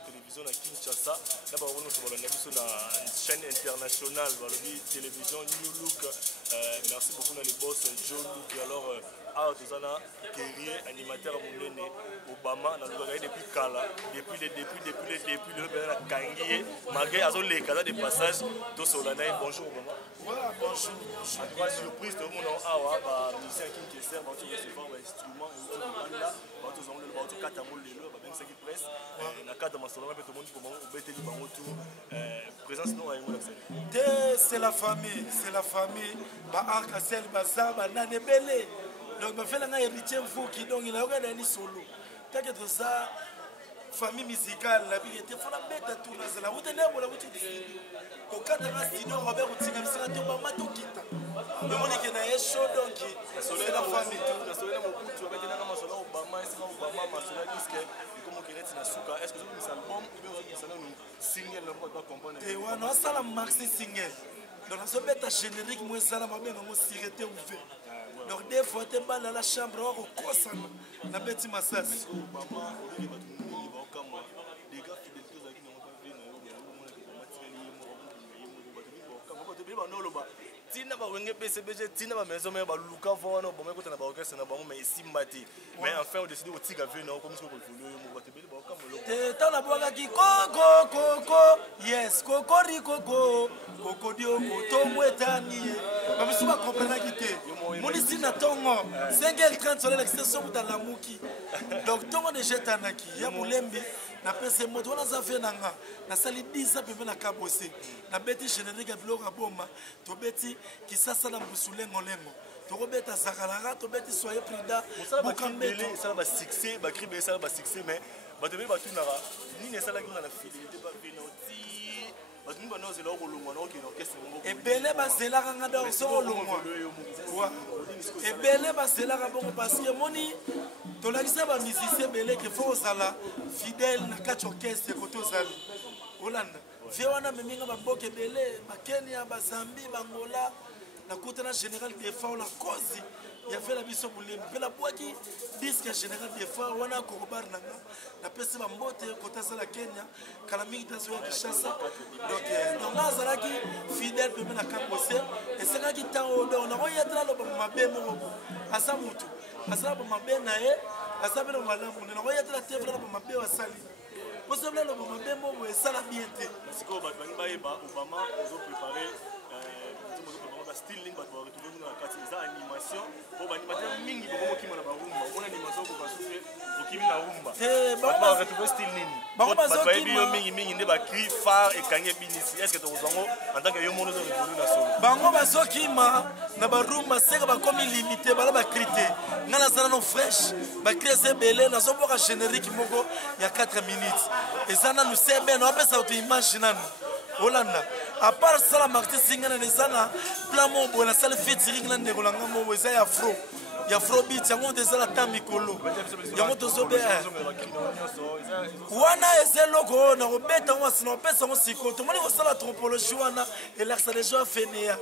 télévision à Kinshasa. D'abord, nous sommes sur la chaîne internationale, la télévision New Look. Merci beaucoup à les boss Joe Look. Alors, Tozana, guerrier, animateur à Mounene, Obama, depuis Kala, depuis le Kangié, malgré les cas de passage, tout Solana. Bonjour Obama. Voilà, bonjour. Pas surprise, tout le monde a un musicien qui sert, va recevoir un instrument, là, c'est la famille, donc fait la héritier qui donc il a regardé solo. Peut-être ça famille musicale la vie était faut la mettre tout là la route n'est pas la route au cadre de studio Robert Outinga c'est un maman tout quitte le monde qui n'a chaud donc c'est la famille la soleil mon coup tu vas mettre dans ma solo Obama c'est Obama ma solo disque comme qui est na suka est-ce que c'est un album ou bien c'est un single le monde doit comprendre et ouais non ça la maxi single donc la so bête générique moi ça la maman on s'irrité ouvert donc des fois tu vas dans la chambre au kosa na bête massas Obama des gars fidèles tous qui n'ont pas vu tina ba wenge PCBG tina ba maison mais ba luka vona bo me kota na ba orchestre na bango mais simbati mais enfin on décide de tika venu na comme ce ko vulu mo ba tebeli ba kamolo te tala boga ki koko yes kokori koko dio ko mwetani ba bisu ba comprendre ki te moni sina tongo 5h30 sur l'extension dans la muki donc tongo de jetanaki ya mulembi na pese moto wana za fe nanga na sali 10 ans pe na kabose na beti générique biloko aboma to beti kisasa na mbusulengo lengo to robeta zakalaka to beti soye prida bukambeto ça va succès ba cribe ça va succès mais ba te ba tunara ni ne sala ki na fidélité ba penalty ba tuni ba no zela ko longwa na okino orchestre ngo ebele ba zela nga da so longwa ebele ba zela ka bongo parce que moni to la kisa ba musicien belé que faut sala fidèle na kati orchestre ko to zali Hollande vie wana meminga ba boke belé ba Kenya ba Zambie ba Angola na kutana général des fois la cause il y avait la biso bulembi pe la boaki disque général des fois wana ko bar nanga na pese ba mbote kota sala Kenya kala mingi taso ya Kinshasa donc nazala ki fidèle pe na kapose et c'est là qui tango donc na oya tra lo ba mabe mo asa mutu asa ba mabe na ye asa be lo malamu na oya tra te ba mabe wa sali possible lo ba mabe mo sala bien te parce que ba ba ba Obama ils ont préparé style link bato retrouver na kati za animation po ba animateur mingi bomo kima na barumba bona animation ko basufre okimi na rumba ba retrouver style nini ba yebi yo mingi nde ba cri phare et kanye binisi est-ce que to zongo en tant que yo mono zo retrouver na solo bango bazokima na barumba seka ba komi limité bala ba crité ngala zana no fresh ba créer belé na zo boka générique moko ya 4 minutes et zana nous c'est ben on peut ça to imaginer Hollanda à part ça la marketing singana les ana plan mon bon la salle featuring na ndekolanga mo weza ya afro beat yango des ala tamikolo yango tozobe wana ezeloko na robeta ngo sino pesa ngo sikoto moni ko sala tropologie wana et l'accent des gens fenea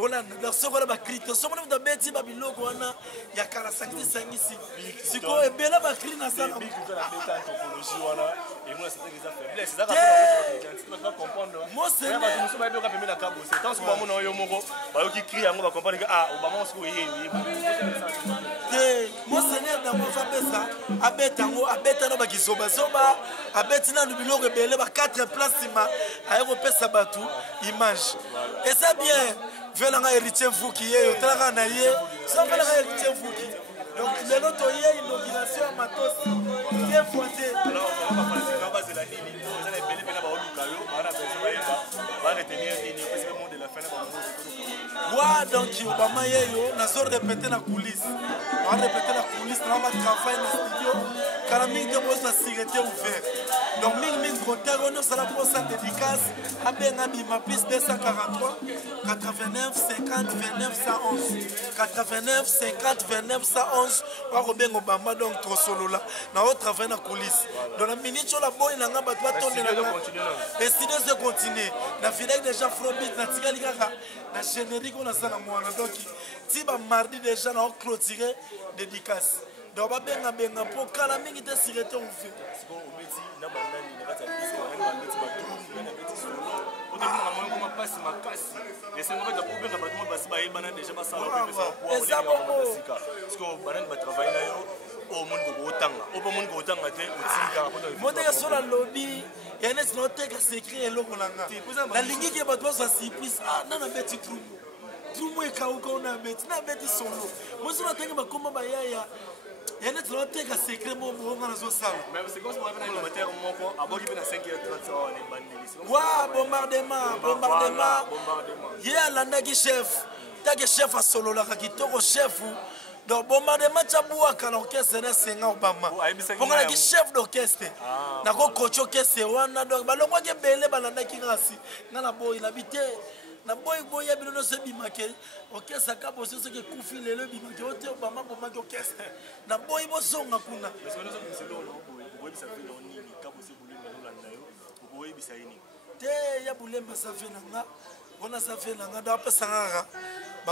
Hollande la sokola ba krito so moni da beti ba biloko wana ya kala sangisi siko e bela ba krina na sala tropologie wana et moi c'était des faiblesses ça va comprendre moi c'est ba tu muso ba be ka pemela kabo c'est tant que ba mona yo moko ba yo ki crie yango ba comprendre que ah Obama siko yeye moi seigneur dans mon fapesa abetango abetana ba kisoba soba abetina no biloko ebele ba 4 places sima ayeko pesa batu image et ça bien velanga héritier Fouki ye otalaka na ye ça velanga héritier Fouki donc lelo to ye inauguration ya matosi bien foité alors on va passer dans base de la ligne vous allez belé pena ba oluka yo ana besoin ba retenir ligne parce que le monde de la fin na ba wa donc Obama yeyo na so répéter na coulisse on répéter la coulisse na ba travail na studio kana mingi de bosa sécurité ouvert donc mingi côté on ça la pour sa dédicace a benga bima plus 243 89 50 29 111 89 50 29 111 wa Robert Obama donc trop solo là na au travail na coulisse dans la minute la boy na ngaba ba tonner et si de continuer na finale déjà Afrobeat na tikali kaka na générique on a ça na mwana donc ti ba mardi déjà na clôturer dédicace donc babenga benga po kala mingi te sirete ufe siko obeti na bandani na kati ya biso banani babeti batulu na beti solo otemuna moyo koma pasi makasi esengo beta obenga bato mo basi bayebana déjà basala kopesa eza bongo siko banani batravaille na yo omoni kokotanga opo omoni kokotanga te otikaka moteka sola lobi yanesi naoteka sekret eloko nanga nalingiki bato bazwa surprise nana beti trumu ekauka onabeti nabeti solo mosi natenge bakoma bayaya yanesi naoteka sekret mo bonga nazosala wa bombardement ye alandaki chef take chef asololaka kitoko chefu donc bombardement tchabouaka na orchestre na senga obama ponganaki chef d'orchestre nako coach orchestre wana donc balongwaki ebele balandaki ngasi nga na boyi na bite na boyi ya bino nyonso ebimake orchestre akabosi soki ekufi lelo ebimake ote obama bomaki orchestre na boyi bozonga kuna te ya bulemba safe na nga mpona safe na nga doapesanga kaka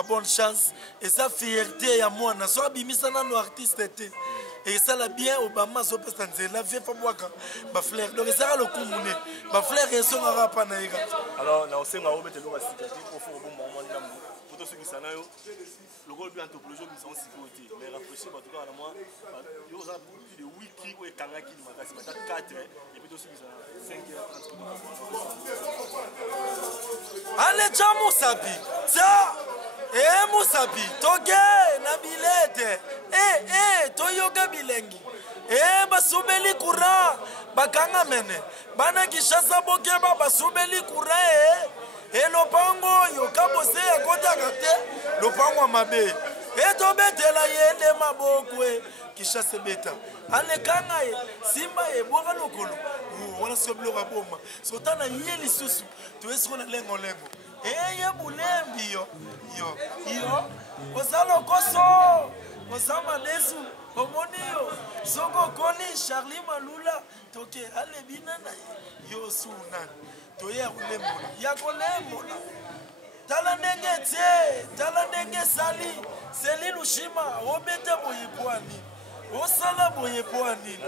bonne chance et ça fierté ya mwana so abimisa nano artiste te esala bien obama azopesa nzela vie fa bwaka bafleur donc ezaka lokumu ne bafleur ezongaka mpa na ye kati alors na osenga obete eloko ya sika te ofo obomba mwa ndambo po tosukisa na yo lokolo bi anthropologie obimisa osikoyo te mais rafraîchir bato kaka na mwa yo oza plus de 8 cri oyo ekangaki makasi bata 4 et puis tosukisa na 5 ale tya mosapi tya musapi toke na bilete toyoka bilengi basubeli kura bakanga mene bana kishasa bokeba basubeli kura lopango oyo kabose yakotaka te lopango ya mabe tobetela yende maboko kishasa beta alekanga ye simba ye bwaka lokolo wana soki biloko aboma sotana ye lisusu toyesiko na lengolengo ye bulembi yo oza lokoso oza madesu omoni yo soko okoli Charlie Malula toke alebina na yo sunani toye ya kolembola ya kolembola tala ndenge tie tala ndenge sali seli lushima obete boye pwani osala boye pwani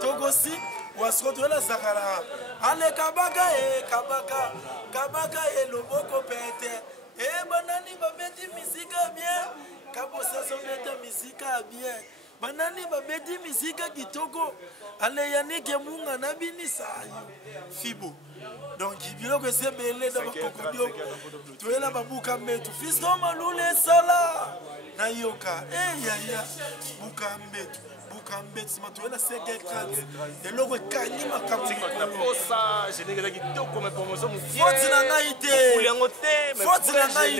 tokosi wasiko toyela zakara ale kabaka kabaka loboko pete banani babeti misika bien kabosaso bete misika bien banani babeti misika kitoko ale yanike munga na binisa fibo donc biloko esebele na bakokodio toyela babuka mbetu fisto Malula esala na yoka yaya buka mbetu sima toyela seke kati eloko ekangi makambo foti na ngai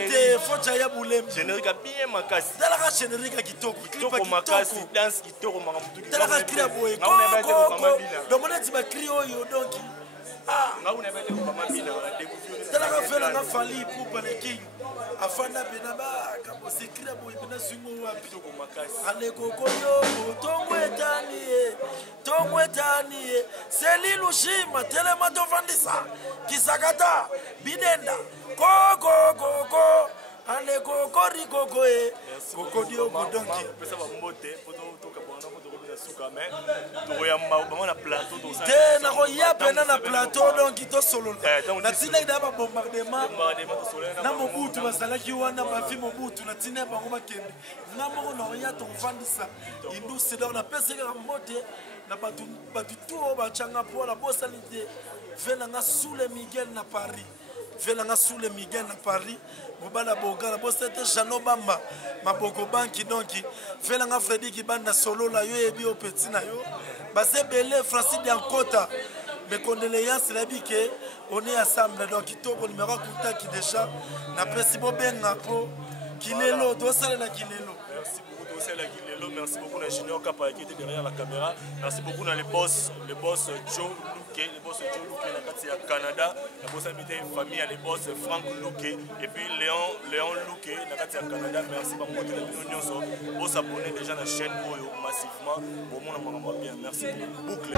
te foti aya bulembi talaka générique ya kitoko kri ya boye koko donc neti bakri oyo donc talaka fela nga fali pupa le king afanda pena bakabosekila boye pena swingo wapi alekokoyo tongo etani ye seli lushima telema tovandisa kisakata bidenda kokokoko alekokorikoko kokodioko donki te nakoya pena na plateau donki tosolola natinaki na babombardement na mobutu bazalaki wana bafi mobutu natina bango bakende nga moko nakoya tokofandisa indusi donc napesaki kaka mbote na bato tu oyo bacanga mpona bosali te ve nanga Soule Miguel na Paris mobala bogala bosete Jano Bamba maboko banki donki velanga Freddy Kibanda solola yo ebi o petit na yo basebele Francis Diankota mes condoléances labike on est ensemble donc kitoko numéro contacti déjà na pesi benga po kilelo dosala na kilelo. Merci beaucoup dosala kilelo, merci beaucoup na Junior Kapa qui était derrière la caméra, merci beaucoup na les boss Joe Luke, les boss Joe Luke na kati ya Canada, la boss habité famille les boss Frank Luke et puis Léon Luke na kati ya Canada. Merci beaucoup de nous nyonso, boss abonné déjà na chaîne massivement, bon mon bien, merci beaucoup. Boucle.